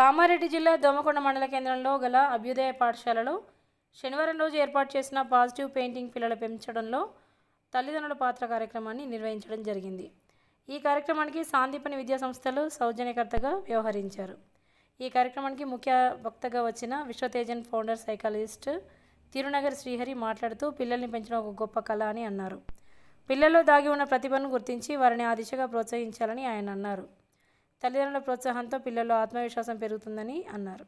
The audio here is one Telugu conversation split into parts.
కామారెడ్డి జిల్లా దోమకొండ మండల కేంద్రంలో గల అభ్యుదయ పాఠశాలలో శనివారం రోజు ఏర్పాటు చేసిన పాజిటివ్ పెయింటింగ్ పిల్లల పెంచడంలో తల్లిదండ్రుల పాత్ర కార్యక్రమాన్ని నిర్వహించడం జరిగింది. ఈ కార్యక్రమానికి సాందీపని విద్యా సంస్థలు సౌజన్యకర్తగా వ్యవహరించారు. ఈ కార్యక్రమానికి ముఖ్య వక్తగా వచ్చిన విశ్వతేజన్ ఫౌండర్ సైకాలజిస్ట్ తిరునగర్ శ్రీహరి మాట్లాడుతూ పిల్లల్ని పెంచడం ఒక గొప్ప కళ అని అన్నారు. పిల్లల్లో దాగి ఉన్న ప్రతిభను గుర్తించి వారిని ఆ దిశగా ప్రోత్సహించాలని ఆయన అన్నారు. తల్లిదండ్రుల ప్రోత్సాహంతో పిల్లల్లో ఆత్మవిశ్వాసం పెరుగుతుందని అన్నారు.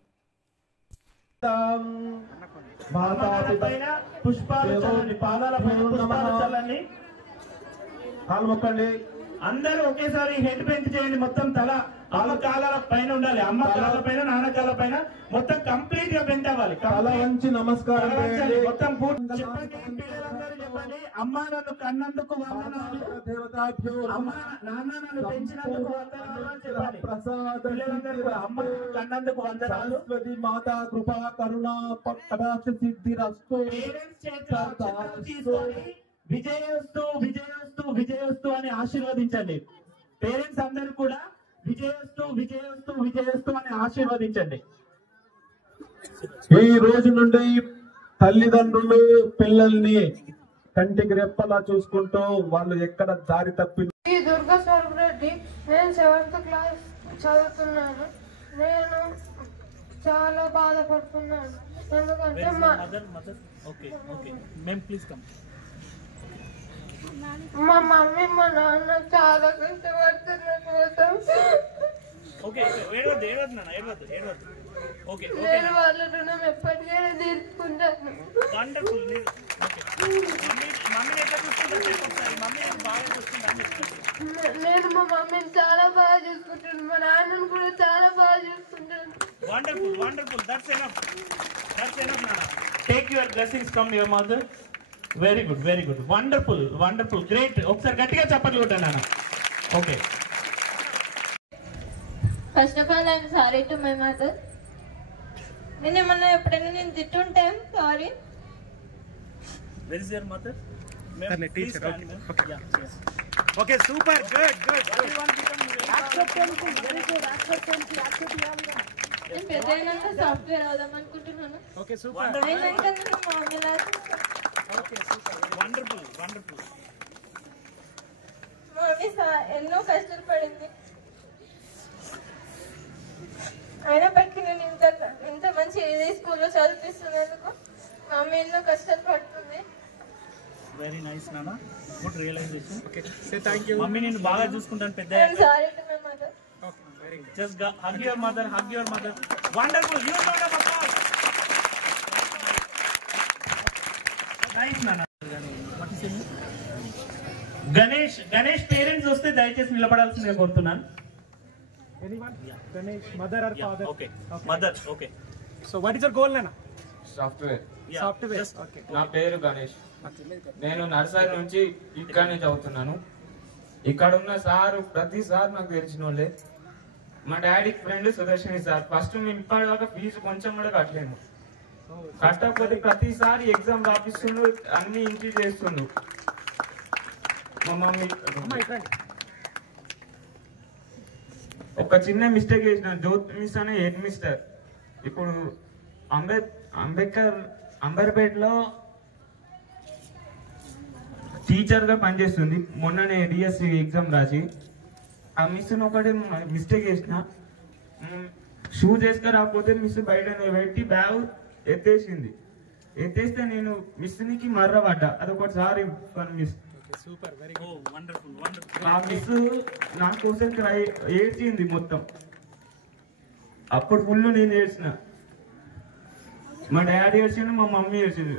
అందరూ ఒకేసారి హెడ్ బెంట్ చేయండి. మొత్తం తల అమ్మ కాలాల పైన ఉండాలి. అమ్మ కాలాల పైన నాన్న కాలాల పైన మొత్తం కంప్లీట్ గా బెంట్ అవ్వాలి. తల వంచి నమస్కారం మొత్తం పిల్లలందరూ చెప్పండి. అమ్మ నన్ను కన్నందుకు వందనాలు, అమ్మ నాన్న నన్ను పెంచినందుకు వందనాలు అని చెప్పాలి. పిల్లలందరూ కూడా అమ్మ కన్నందుకు వందనాలు. మాతా కృపా కరుణ కటాక్ష సిద్ధి రస్తు. పేరెంట్స్ చేతిలో తీసుకొని విజయస్తు విజయస్తు విజయస్తు అని ఆశీర్వదించండి. పేరెంట్స్ అందరూ కూడా విజయస్తు విజయస్తు విజయస్తు అని ఆశీర్వదించండి. ఈ రోజు నుండి తల్లిదండ్రులు పిల్లల్ని కంటికి రెప్పలా చూసుకుంటూ వాళ్ళు ఎక్కడ దారి తప్పి. ఈ దుర్గా స్వరూపరెడ్డి, నేను 7th క్లాస్ చదువుతున్నాను. నేను చాలా బాధపడుతున్నాను. ఎందుకంటే మా మమ్మీ మా నాన్న చాలా కష్టపడుతున్న కోసం నేను వాళ్ళ రుణం ఎప్పటికైనా తీర్చుకుంటాను. నేను మా మమ్మీని చాలా బాగా చూసుకుంటాను. మా నాన్నను కూడా చాలా బాగా చూసుకుంటాను. Wonderful, wonderful. That's enough. That's enough, Nana. Take your blessings from your mother. Very good, very good. Wonderful, wonderful. Great. ఒకసారి గట్టిగా చప్పట్లు కొట్టండి నాన్న. Okay. First of all, I'm sorry to my mother. నేను ఏమన్నా ఎప్పుడైనా నేను తిట్టుంటే sorry. Where is your mother? Teacher. Okay. Yeah, yes. Okay, super. Good. Everyone become acceptance. Very good. Acceptance. నేను పెద్దయినాక సాఫ్ట్వేర్ అవుదాం అనుకుంటున్నాను. Okay, super. అయినాక నేను మామూలు. Okay, super. Wonderful, wonderful. Mummy ఎన్నో కష్టాలు పడింది. అయినప్పటికీ నేను ఇంత మంచి ఏ స్కూల్లో చదివిస్తున్నందుకు మమ్మీ ఎన్నో కష్టాలు పడుతుంది. Very nice, Nana. Good realization. Okay, say thank you. Mummy నేను బాగా చూసుకుంటాను పెద్ద. I'm sorry to my mother. Okay, very good. Just hug your mother, hug your mother. Wonderful. You know the applause. Nice, Nana. What is it? Ganesh parents వస్తే దయచేసి నిలబడాల్సిందిగా కోరుతున్నాను. Anyone? Yeah. Ganesh, mother or father? Okay. Mother. Okay. So what is your goal, Nana? Software. Yeah. Software. Okay. నా పేరు గణేష్. నేను నర్సరీ నుంచి ఇక్కడనే చదువుతున్నాను. ఇక్కడ ఉన్న సార్ ప్రతిసారి నాకు తెలిసిన వాళ్ళే. మా డాడీ ఫ్రెండ్ సుదర్శని సార్. ఫస్ట్ మేము ఇప్పటిదాకా ఫీజు కొంచెం కూడా కట్టలేము. కట్టకపోతే ప్రతిసారి ఎగ్జామ్ రాపిస్తుండు, అన్ని ఇంక్రీజ్ చేస్తుండు. మా మమ్మీ ఒక చిన్న మిస్టేక్ చేసిన, జ్యోత్ మిస్ అనే హెడ్ మిస్టర్ ఇప్పుడు అంబర్పేటలో టీచర్గా పనిచేస్తుంది. మొన్ననే డిఎస్సి ఎగ్జామ్ రాసి ఆ మిస్ని ఒకటి మిస్టేక్ చేసిన, షూ చేసుకురాకపోతే మిస్ బయట పెట్టి బ్యాగ్ ఎత్తేస్తే నేను మిస్నికి మర్రపడ్డా. అదొకటిసారి miss. Super, very good. Oh, wonderful, wonderful. ఆ మిస్ నా కోసం ఏడ్చింది మొత్తం. అప్పుడు ఫుల్ నేను ఏడ్చిన, మా డాడీ ఏడ్చిండు, మా మమ్మీ ఏడ్చింది.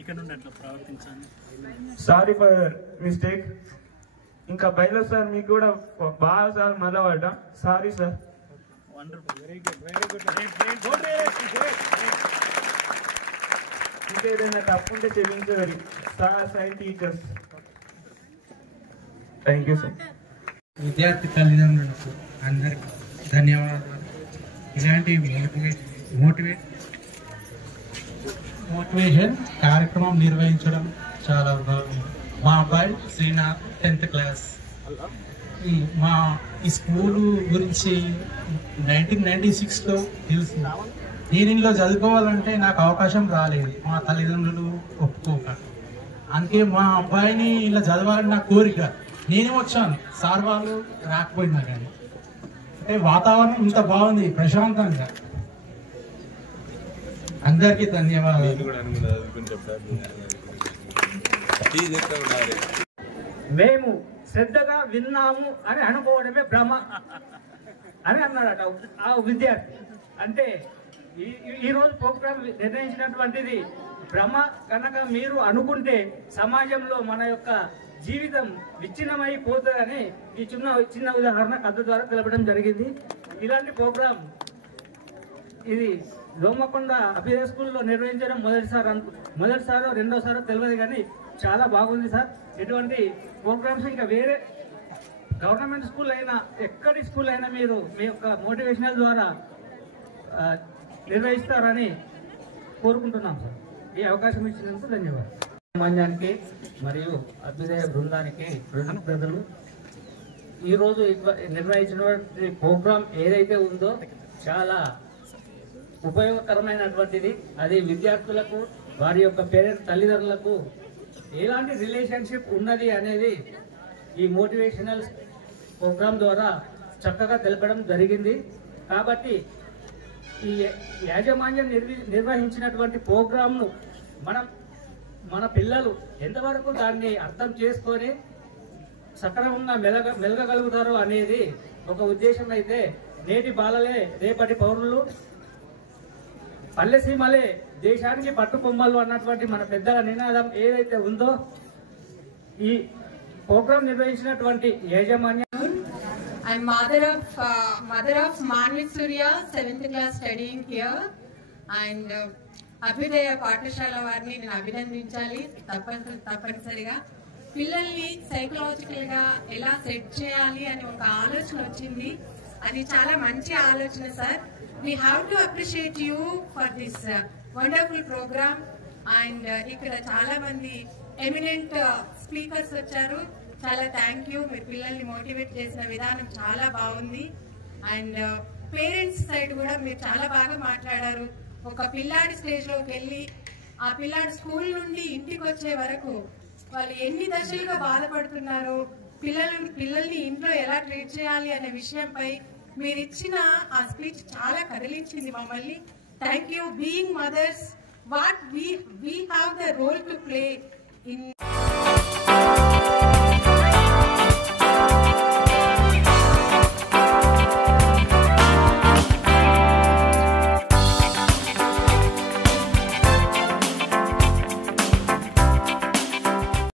ఇక్కడ నుండి అట్లా ప్రవర్తించండి. Sorry for mistake. ఇంకా బయలు సార్ మీకు కూడా బాగా సార్ మళ్ళా పడ్డా. Sorry sir. Wonderful. Very good. Great. ఇంకేదైనా తప్పుంటే క్షమించగలి sir, science teachers. Thank you sir. విద్యార్థి తల్లిదండ్రులకు అందరికి ధన్యవాదాలు. ఇలాంటి మోటివేషన్ కార్యక్రమం నిర్వహించడం చాలా బాగుంది. మా అబ్బాయి శ్రీనాథ్ 10th క్లాస్. ఈ స్కూలు గురించి 1996లో తెలుసు. నేను ఇంట్లో చదువుకోవాలంటే నాకు అవకాశం రాలేదు, మా తల్లిదండ్రులు ఒప్పుకోక. అందుకే మా అబ్బాయిని ఇలా చదవాలని నా కోరిక. నేనే వచ్చాను, సార్ వాళ్ళు రాకపోయినా కానీ. అంటే వాతావరణం ఇంత బాగుంది ప్రశాంతంగా. అందరికీ ధన్యవాదాలు. మేము శ్రద్ధగా విన్నాము అని అనుకోవడమే భ్రమ అని అన్నాడట ఆ విద్యార్థి. అంటే ఈరోజు ప్రోగ్రామ్ నిర్ణయించినటువంటిది భ్రమ కనుక మీరు అనుకుంటే సమాజంలో మన యొక్క జీవితం విచ్ఛిన్నమైపోతుందని ఈ చిన్న ఉదాహరణ కథ ద్వారా తెలపడం జరిగింది. ఇలాంటి ప్రోగ్రాం ఇది దోమకొండ అభ్యుదయ స్కూల్లో నిర్వహించడం మొదటిసారో రెండోసారో తెలియదు, కానీ చాలా బాగుంది సార్. ఇటువంటి ప్రోగ్రామ్స్ ఇంకా వేరే గవర్నమెంట్ స్కూల్ అయినా ఎక్కడి స్కూల్ అయినా మీరు మీ యొక్క మోటివేషనల్ ద్వారా నిర్వహిస్తారని కోరుకుంటున్నాం సార్. ఈ అవకాశం ఇచ్చినందుకు ధన్యవాదాలు. సామాన్యానికి మరియు అభ్యుదయ బృందానికి ప్రజలు ఈరోజు నిర్వహించినటువంటి ప్రోగ్రాం ఏదైతే ఉందో చాలా ఉపయోగకరమైనటువంటిది. అది విద్యార్థులకు వారి యొక్క పేరెంట్స్ తల్లిదండ్రులకు ఎలాంటి రిలేషన్షిప్ ఉన్నది అనేది ఈ మోటివేషనల్ ప్రోగ్రాం ద్వారా చక్కగా తెలపడం జరిగింది. కాబట్టి ఈ యాజమాన్యం నిర్వహించినటువంటి ప్రోగ్రాంను మన పిల్లలు ఎంతవరకు దాన్ని అర్థం చేసుకొని సక్రమంగా మెలగగలుగుతారో అనేది ఒక ఉద్దేశం అయితే, నేటి బాలలే రేపటి పౌరులు, పల్లెసీమలే దేశానికి పట్టుకొమ్మలు అన్నటువంటి మన పెద్దల నినాదం ఏదైతే ఉందో ఈ ప్రోగ్రాం నిర్వహించినటువంటి యాజమాన్యం. I'm mother of Manvit Surya, 7th class studying here, and అభ్యుదయ పాఠశాల వారిని నేను అభినందించాలి తప్పనిసరిగా. పిల్లల్ని సైకలాజికల్ గా ఎలా సెట్ చేయాలి అని ఒక ఆలోచన వచ్చింది. అది చాలా మంచి ఆలోచన sir. We have to appreciate you for this wonderful program, and ఇక్కడ చాలా మంది ఎమినెంట్ స్పీకర్స్ వచ్చారు. చాలా థ్యాంక్ యూ. మీరు పిల్లల్ని మోటివేట్ చేసిన విధానం చాలా బాగుంది. అండ్ పేరెంట్స్ సైడ్ కూడా మీరు చాలా బాగా మాట్లాడారు. ఒక పిల్లాడి స్టేజ్ లోకి వెళ్ళి ఆ పిల్లాడి స్కూల్ నుండి ఇంటికి వచ్చే వరకు వాళ్ళు ఎన్ని దశలుగా బాధపడుతున్నారు, పిల్లల్ని ఇంట్లో ఎలా ట్రీట్ చేయాలి అనే విషయంపై మీరు ఇచ్చిన ఆ స్పీచ్ చాలా కదిలించింది మమ్మల్ని. Thank you. Being mothers, what we have the role to play in